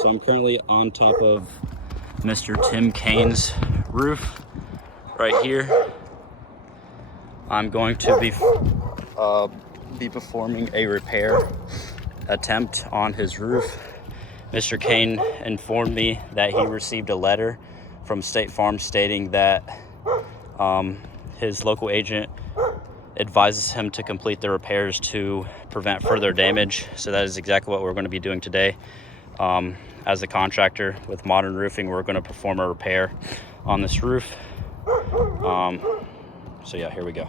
So I'm currently on top of Mr. Tim Kane's roof right here. I'm going to be performing a repair attempt on his roof. Mr. Kane informed me that he received a letter from State Farm stating that his local agent advises him to complete the repairs to prevent further damage. So that is exactly what we're going to be doing today. As a contractor with Modern Roofing, we're going to perform a repair on this roof. So yeah, here we go.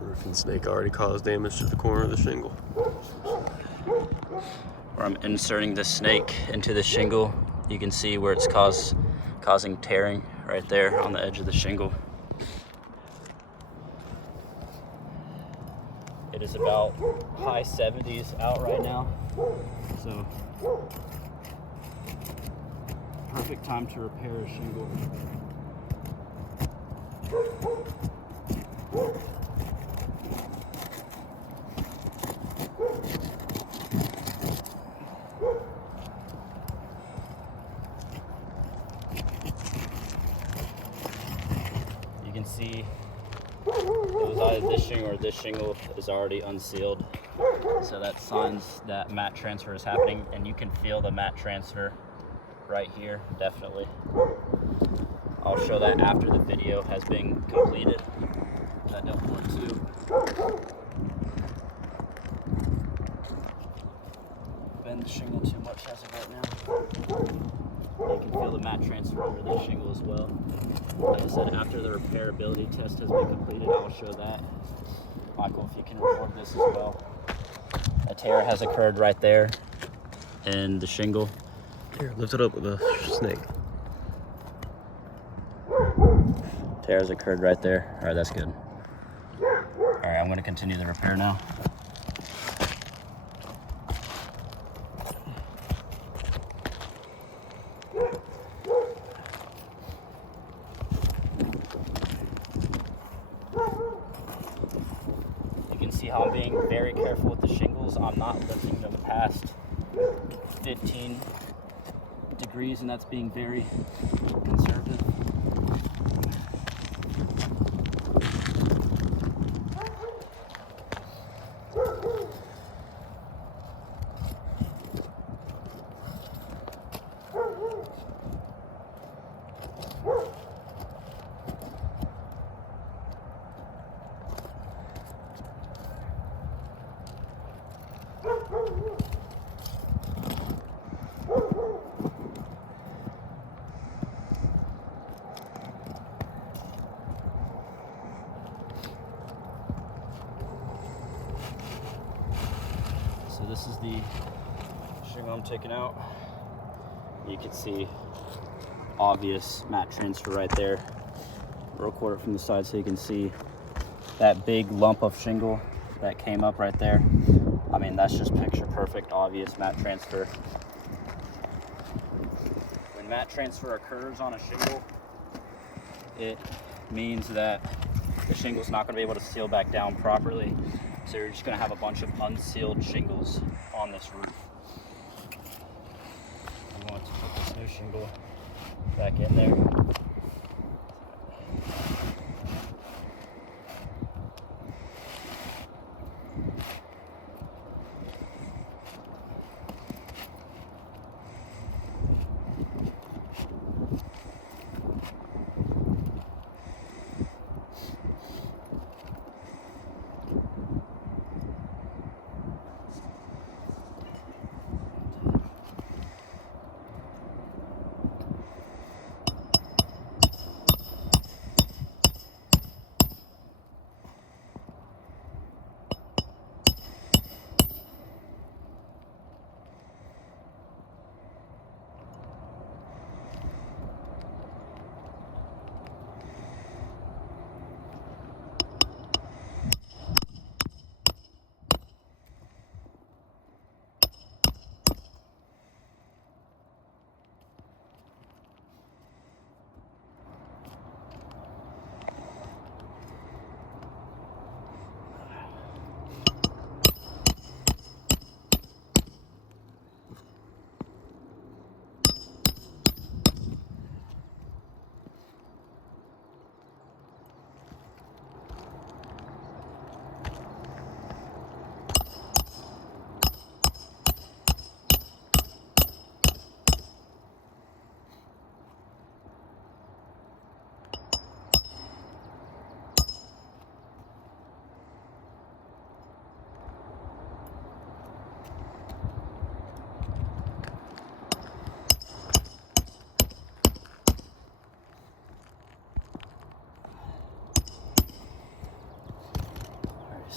Roofing snake already caused damage to the corner of the shingle. Where I'm inserting the snake into the shingle, you can see where it's causing tearing right there on the edge of the shingle. It is about high 70s out right now, so perfect time to repair a shingle. You can see it was either this shingle or this shingle is already unsealed. So that signs that mat transfer is happening, and you can feel the mat transfer right here, definitely. I'll show that after the video has been completed. I don't want to bend the shingle too much as of right now. You can feel the mat transfer under this shingle as well. Like I said, after the repairability test has been completed, I'll show that. Michael, if you can record this as well. A tear has occurred right there in the shingle. Here, lift it up with a snake. Tear has occurred right there. All right, that's good. All right, I'm going to continue the repair now. You can see how I'm being very careful with the shingles. I'm not lifting them past 15 degrees, and that's being very conservative. So this is the shingle I'm taking out. You can see obvious mat transfer right there. We'll record it from the side so you can see that big lump of shingle that came up right there. I mean, that's just picture perfect, obvious mat transfer. When mat transfer occurs on a shingle, it means that the shingle's not going to be able to seal back down properly. So you're just going to have a bunch of unsealed shingles on this roof. I'm going to put this new shingle back in there.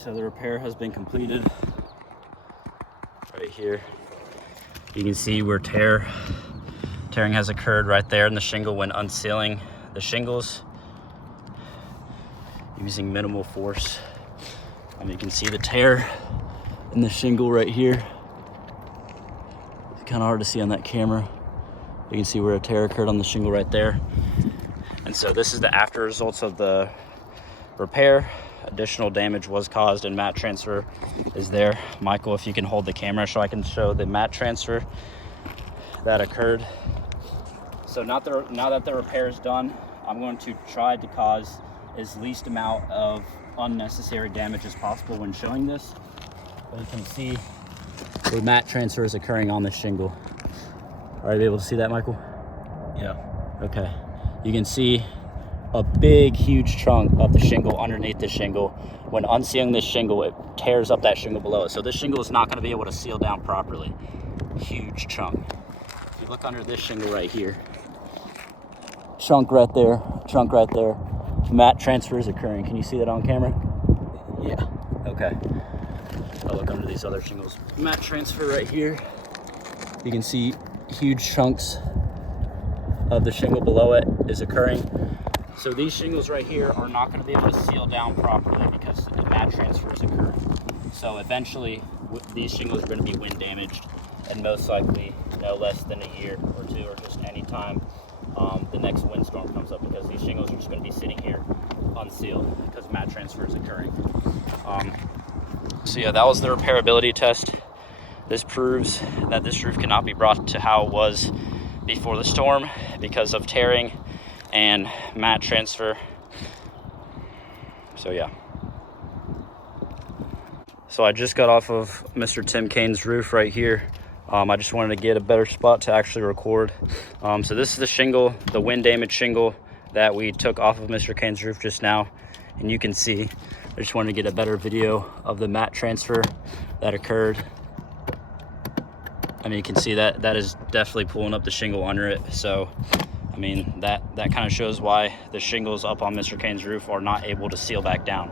So the repair has been completed. Right here, you can see where tearing has occurred right there in the shingle when unsealing the shingles using minimal force. You can see the tear in the shingle right here. It's kind of hard to see on that camera. You can see where a tear occurred on the shingle right there. And so this is the after results of the repair. Additional damage was caused and mat transfer is there. Michael, if you can hold the camera so I can show the mat transfer that occurred. So now that the repair is done, I'm going to try to cause as least amount of unnecessary damage as possible when showing this. But you can see the mat transfer is occurring on the shingle. Are you able to see that, Michael? Yeah. Okay. You can see a big, huge chunk of the shingle underneath the shingle. When unsealing this shingle, it tears up that shingle below it. So this shingle is not going to be able to seal down properly. Huge chunk. If you look under this shingle right here, chunk right there, mat transfer is occurring. Can you see that on camera? Yeah. Okay. I'll look under these other shingles. Mat transfer right here. You can see huge chunks of the shingle below it is occurring. So these shingles right here are not going to be able to seal down properly because the mat transfer is occurring. So eventually these shingles are going to be wind damaged, and most likely no less than a year or two, or just any time the next windstorm comes up, because these shingles are just going to be sitting here unsealed because mat transfer is occurring. So yeah, that was the repairability test. This proves that this roof cannot be brought to how it was before the storm because of tearing and mat transfer. So yeah. So I just got off of Mr. Tim Kane's roof right here. I just wanted to get a better spot to actually record. So this is the shingle, the wind damage shingle that we took off of Mr. Kane's roof just now. And you can see, I just wanted to get a better video of the mat transfer that occurred. I mean, you can see that is definitely pulling up the shingle under it. So, I mean, that kind of shows why the shingles up on Mr. Kane's roof are not able to seal back down.